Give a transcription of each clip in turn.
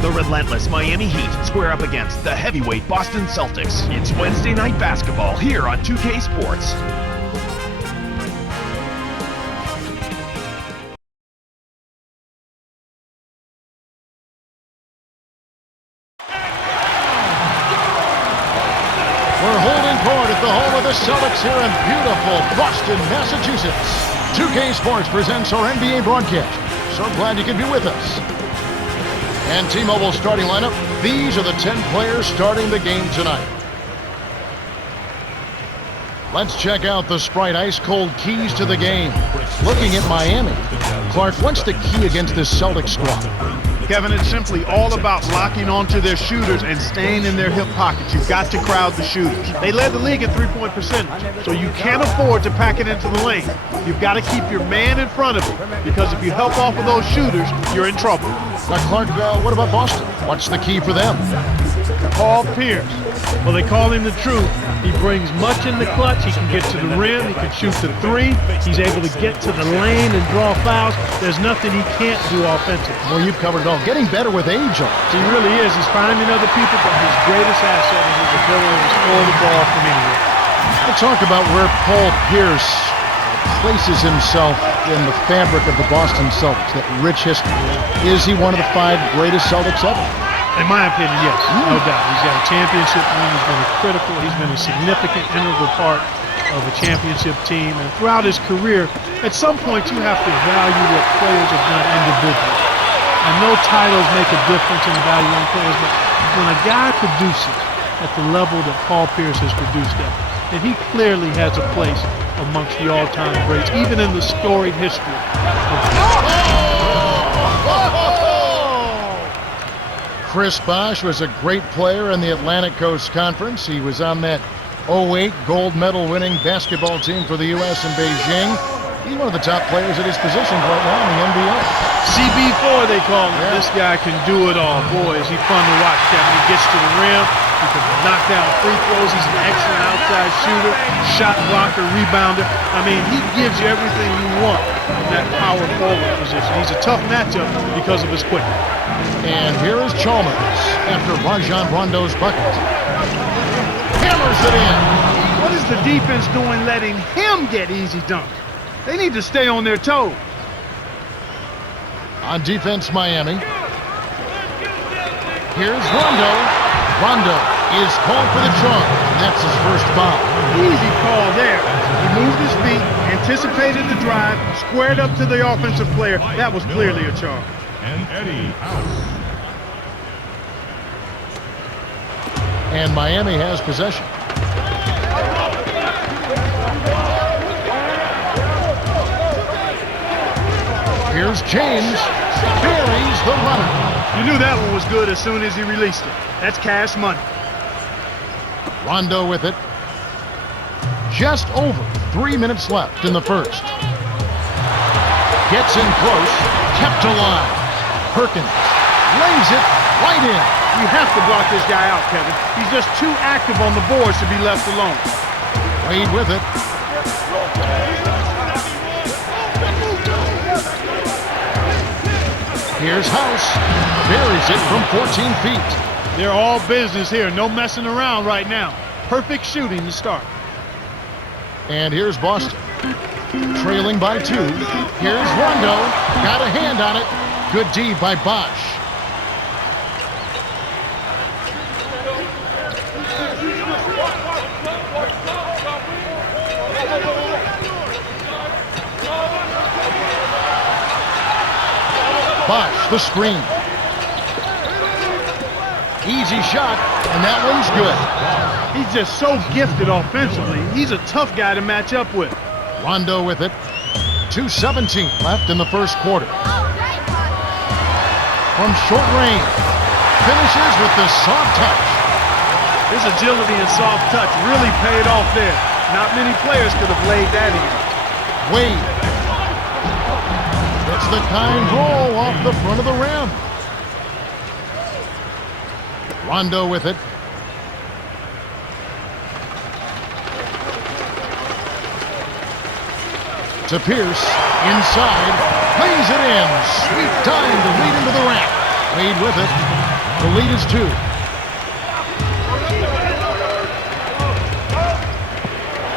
The relentless Miami Heat square up against the heavyweight Boston Celtics. It's Wednesday night basketball here on 2K Sports. We're holding court at the home of the Celtics here in beautiful Boston, Massachusetts. 2K Sports presents our NBA broadcast. So glad you could be with us. And T-Mobile starting lineup. These are the 10 players starting the game tonight. Let's check out the Sprite ice-cold keys to the game. Looking at Miami. Clark, what's the key against this Celtics squad? Kevin, it's simply all about locking onto their shooters and staying in their hip pockets. You've got to crowd the shooters. They led the league in three-point percentage, so you can't afford to pack it into the lane. You've got to keep your man in front of you, because if you help off of those shooters, you're in trouble. Now, Clark, what about Boston? What's the key for them? Paul Pierce. Well, they call him the truth. He brings much in the clutch. He can get to the rim. He can shoot the three. He's able to get to the lane and draw fouls. There's nothing he can't do offensively. Well, you've covered it all. Getting better with age. He really is. He's finding other people, but his greatest asset is his ability to score the ball from anywhere. Let's talk about where Paul Pierce places himself in the fabric of the Boston Celtics, that rich history. Is he one of the 5 greatest Celtics ever? In my opinion, yes, no doubt. He's got a championship ring. He's been he's been a significant, integral part of a championship team. And throughout his career, at some point, you have to value what players have done individually. I know titles make a difference in valuing players, but when a guy produces at the level that Paul Pierce has produced at, then he clearly has a place amongst the all-time greats, even in the storied history of Chris Bosh was a great player in the Atlantic Coast Conference. He was on that 2008 gold medal winning basketball team for the U.S. in Beijing. He's one of the top players at his position right now in the NBA. CB4, they call him. Yeah. This guy can do it all. Boy, is he fun to watch, Kevin. He gets to the rim. He can knock down free throws. He's an excellent outside shooter, shot blocker, rebounder. I mean, he gives you everything you want in that power forward position. He's a tough matchup because of his quickness. And here is Chalmers after Rajon Rondo's bucket. Hammers it in. What is the defense doing letting him get easy dunks? They need to stay on their toes. On defense, Miami. Here's Rondo. Rondo is called for the charge. That's his first foul. Easy call there. He moved his feet, anticipated the drive, squared up to the offensive player. That was clearly a charge. And Eddie out. And Miami has possession. Here's James. Buries the runner. You knew that one was good as soon as he released it. That's cash money. Rondo with it. Just over 3 minutes left in the first. Gets in close. Kept alive. Perkins lays it right in. You have to block this guy out, Kevin. He's just too active on the boards to be left alone. Wade with it. Here's House. Buries it from 14 feet. They're all business here. No messing around right now. Perfect shooting to start. And here's Boston. Trailing by 2. Here's Rondo. Got a hand on it. Good D by Bosh. Bosh, the screen. Easy shot, and that one's good. He's just so gifted offensively. He's a tough guy to match up with. Rondo with it. 2:17 left in the first quarter. From short range. Finishes with the soft touch. His agility and soft touch really paid off there. Not many players could have laid that in. Wade. It's the kind roll off the front of the rim. Rondo with it. To Pierce, inside, plays it in. Sweet time to lead into the rack. Wade with it. The lead is 2.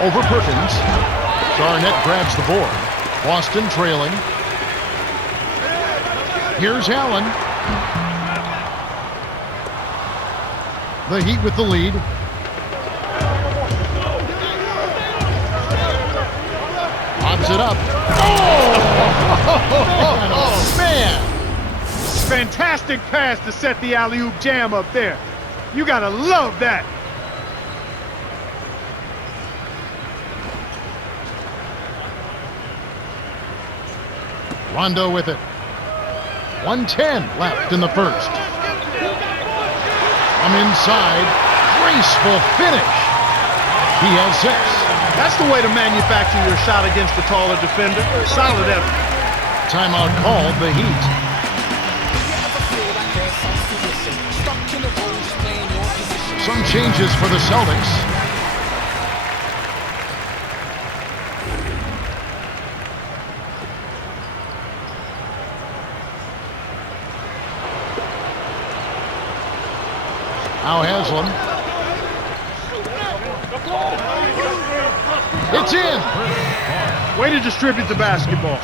Over Perkins. Garnett grabs the board. Boston trailing. Here's Allen. The Heat with the lead. Lobs it up. Oh, man! Fantastic pass to set the alley-oop jam up there. You gotta love that. Rondo with it. 1:10 left in the first. From inside, graceful finish. He has 6. That's the way to manufacture your shot against the taller defender. Solid effort. Timeout called, the Heat. Some changes for the Celtics. Now Haslam. It's in. Way to distribute the basketball.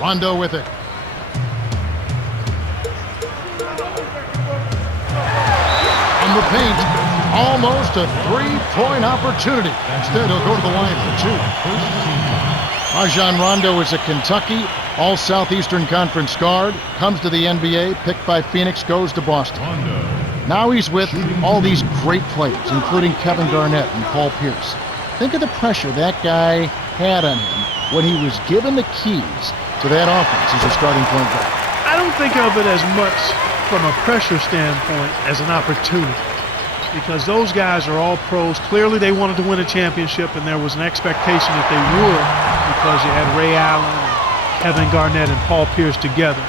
Rondo with it. On the paint. Almost a 3-point opportunity. Instead, he'll go to the line for 2. Rajon Rondo is a Kentucky All-Southeastern Conference guard. Comes to the NBA, picked by Phoenix, goes to Boston. Now he's with all these great players, including Kevin Garnett and Paul Pierce. Think of the pressure that guy had on him when he was given the keys to that offense as a starting point guard. I don't think of it as much from a pressure standpoint as an opportunity, because those guys are all pros. Clearly they wanted to win a championship, and there was an expectation that they would, because you had Ray Allen, Kevin Garnett, and Paul Pierce together.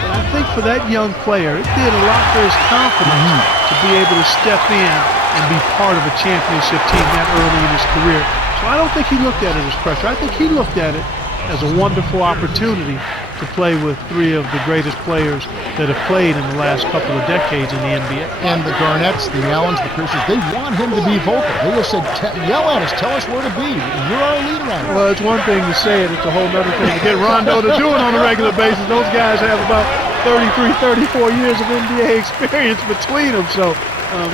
But I think for that young player, it did a lot for his confidence to be able to step in and be part of a championship team that early in his career. So I don't think he looked at it as pressure. I think he looked at it as a wonderful opportunity to play with 3 of the greatest players that have played in the last couple of decades in the NBA. And the Garnetts, the Allens, the Pierces, they want him to be vocal. They just said, yell at us, tell us where to be. You're our leader out here. Well, it's one thing to say it. It's a whole other thing to get Rondo to do it on a regular basis. Those guys have about 33, 34 years of NBA experience between them. So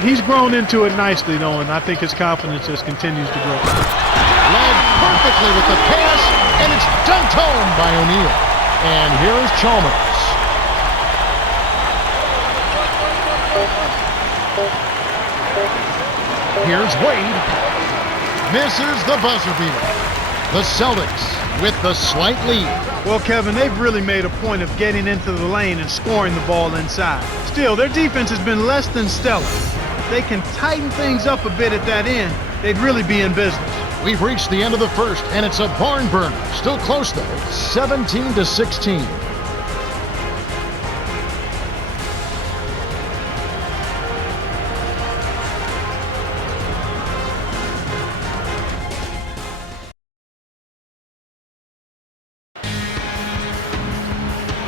he's grown into it nicely, though, and I think his confidence just continues to grow. Led perfectly with the pass, and it's dunked home by O'Neal. And here is Chalmers. Here's Wade. Misses the buzzer beater. The Celtics with the slight lead. Well, Kevin, they've really made a point of getting into the lane and scoring the ball inside. Still, their defense has been less than stellar. If they can tighten things up a bit at that end, they'd really be in business. We've reached the end of the first, and it's a barn burner. Still close, though. 17-16.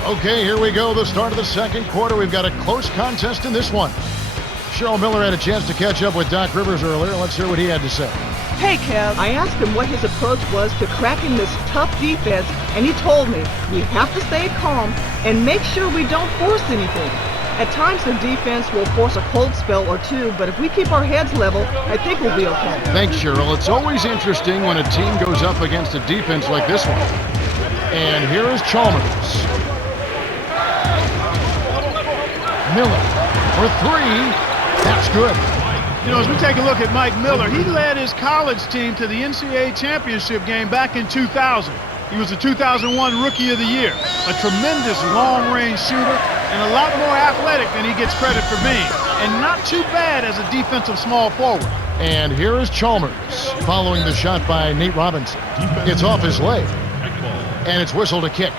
Okay, here we go. The start of the second quarter. We've got a close contest in this one. Cheryl Miller had a chance to catch up with Doc Rivers earlier. Let's hear what he had to say. Hey, Kev, I asked him what his approach was to cracking this tough defense, and he told me we have to stay calm and make sure we don't force anything. At times, the defense will force a cold spell or 2, but if we keep our heads level, I think we'll be okay. Thanks, Cheryl. It's always interesting when a team goes up against a defense like this one. And here is Chalmers. Miller for 3. That's good. You know, as we take a look at Mike Miller, he led his college team to the NCAA championship game back in 2000. He was the 2001 Rookie of the Year. A tremendous long-range shooter and a lot more athletic than he gets credit for being. And not too bad as a defensive small forward. And here is Chalmers following the shot by Nate Robinson. It's off his leg. And it's whistled a kick.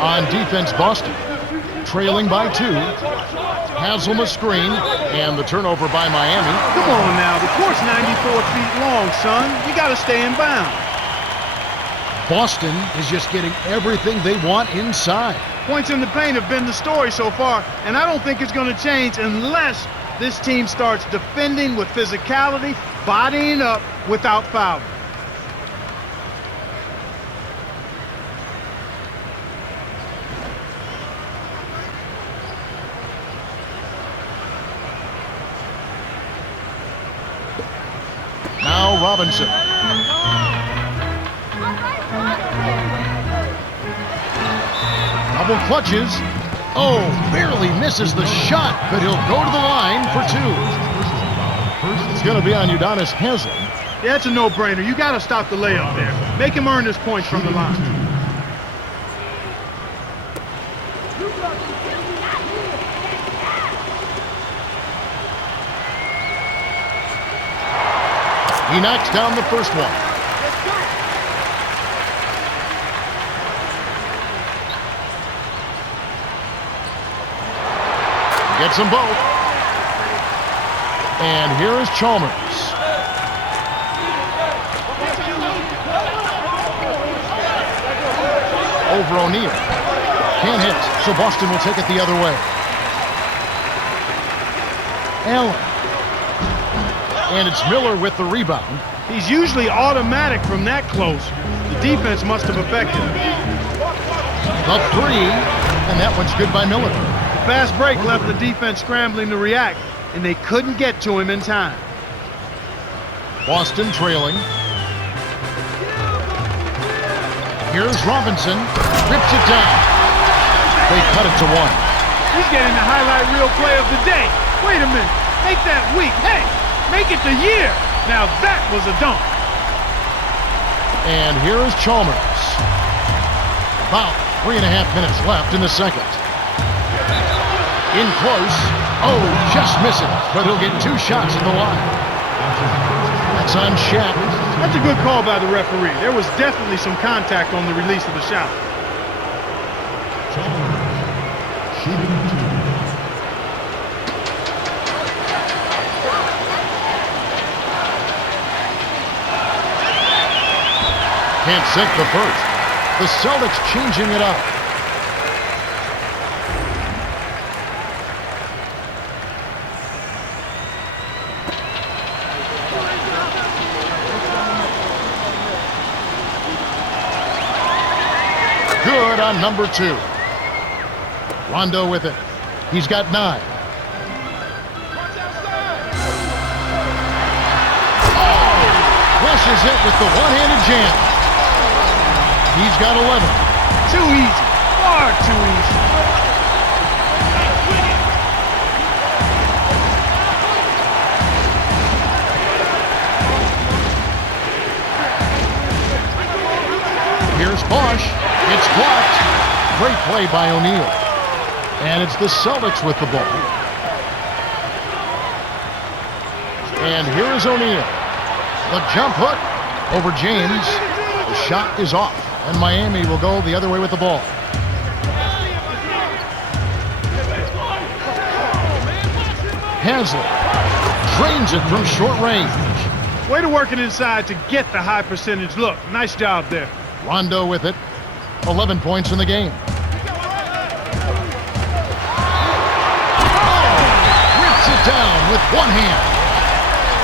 On defense, Boston trailing by 2. Haslam a screen, and the turnover by Miami. Come on now, the court's 94 feet long, son. You got to stay in bounds. Boston is just getting everything they want inside. Points in the paint have been the story so far, and I don't think it's going to change unless this team starts defending with physicality, bodying up without fouling. Now Robinson. Double clutches. Oh, barely misses the shot, but he'll go to the line for 2. It's going to be on Udonis Haslam. Yeah, it's a no-brainer. You got to stop the layup there. Make him earn his points from the line. He knocks down the first one. Gets them both. And here is Chalmers. Over O'Neal. Can't hit, so Boston will take it the other way. Allen. And it's Miller with the rebound. He's usually automatic from that close. The defense must have affected him. The 3, and that one's good by Miller. The fast break left the defense scrambling to react, and they couldn't get to him in time. Boston trailing. Here's Robinson. Rips it down. They cut it to 1. He's getting the highlight reel play of the day. Wait a minute. Make that week. Hey, make it the year. Now that was a dunk. And here is Chalmers. About 3.5 minutes left in the second. In close. Oh, just missing. But he'll get 2 shots at the line. That's on Shaq. That's a good call by the referee. There was definitely some contact on the release of the shot. Can't sink the first. The Celtics changing it up. Good on number 2. Rondo with it. He's got 9. Flushes it with the one-handed jam. He's got 11. Too easy. Far too easy. Here's Bosch. It's blocked. Great play by O'Neal. And it's the Celtics with the ball. And here is O'Neal. The jump hook over James. The shot is off. And Miami will go the other way with the ball. Haslam drains it from short range. Way to work it inside to get the high percentage look. Nice job there. Rondo with it. 11 points in the game. Rips it down with one hand.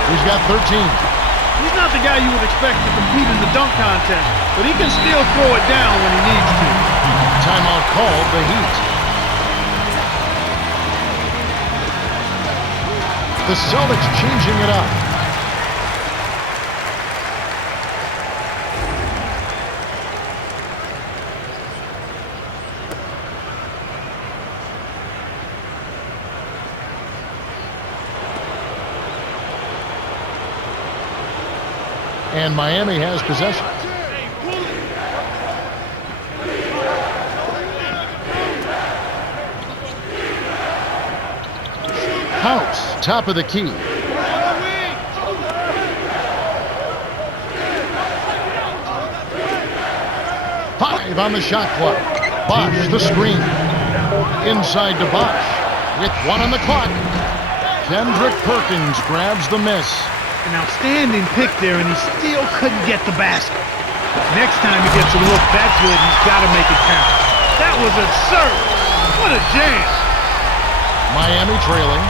He's got 13. He's not the guy you would expect to compete in the dunk contest, but he can still throw it down when he needs to. Timeout called the Heat. The Celtics changing it up. And Miami has possession. House, top of the key. 5 on the shot clock. Bosch the screen. Inside to Bosch. With 1 on the clock. Kendrick Perkins grabs the miss. An outstanding pick there, and he still couldn't get the basket. Next time he gets a look that good, he's got to make it count. That was absurd. What a jam. Miami trailing.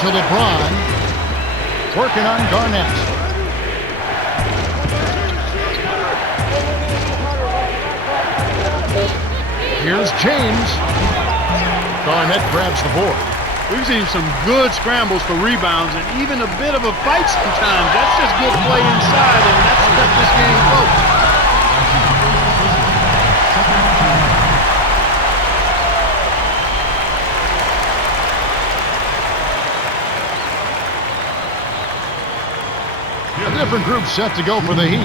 To LeBron. Working on Garnett. Here's James. Garnett grabs the board. We've seen some good scrambles for rebounds and even a bit of a fight sometimes. That's just good play inside, and that's kept this game close. A different group set to go for the Heat.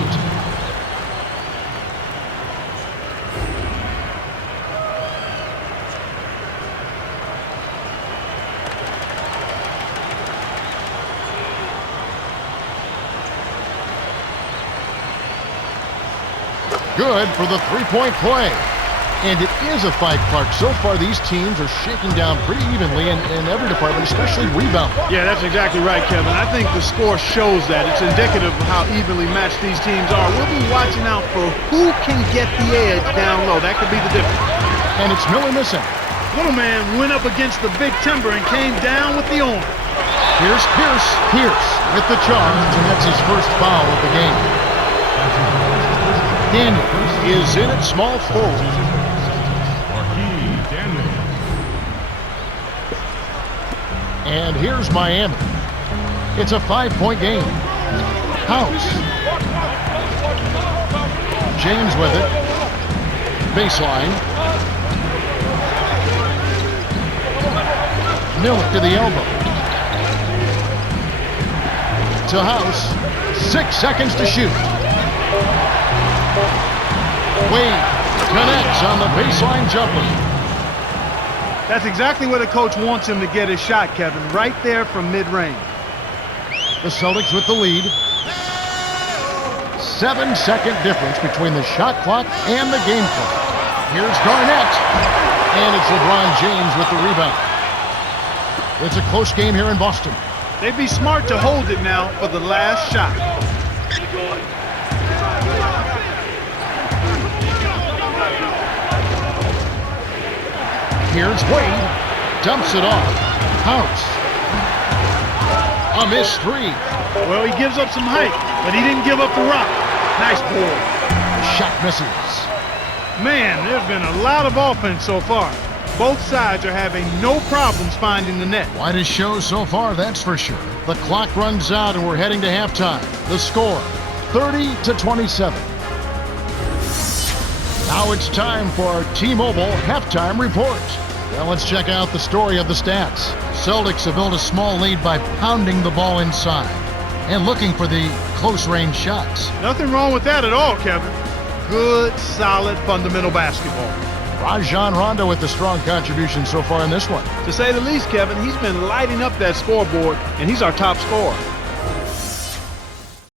Good for the three-point play. And it is a fight, Clark. So far, these teams are shaking down pretty evenly in every department, especially rebound. Yeah, that's exactly right, Kevin. I think the score shows that. It's indicative of how evenly matched these teams are. We'll be watching out for who can get the edge down low. That could be the difference. And it's Miller missing. Little man went up against the big timber and came down with the arm. Here's Pierce. Pierce with the charge, and that's his first foul of the game. Daniels is in at small forward. And here's Miami. It's a 5-point game. House. James with it. Baseline. Miller to the elbow. To House. 6 seconds to shoot. Wade connects on the baseline jumper. That's exactly where the coach wants him to get his shot, Kevin. Right there from mid-range. The Celtics with the lead. 7-second difference between the shot clock and the game clock. Here's Garnett. And it's LeBron James with the rebound. It's a close game here in Boston. They'd be smart to hold it now for the last shot. Here's Wade. Dumps it off. House. A missed three. Well, he gives up some height, but he didn't give up the rock. Nice ball. Shot misses. Man, there's been a lot of offense so far. Both sides are having no problems finding the net. Widest show so far, that's for sure. The clock runs out and we're heading to halftime. The score, 30-27. Now it's time for our T-Mobile halftime report. Well, let's check out the story of the stats. Celtics have built a small lead by pounding the ball inside and looking for the close-range shots. Nothing wrong with that at all, Kevin. Good, solid, fundamental basketball. Rajon Rondo with the strong contribution so far in this one. To say the least, Kevin, he's been lighting up that scoreboard, and he's our top scorer.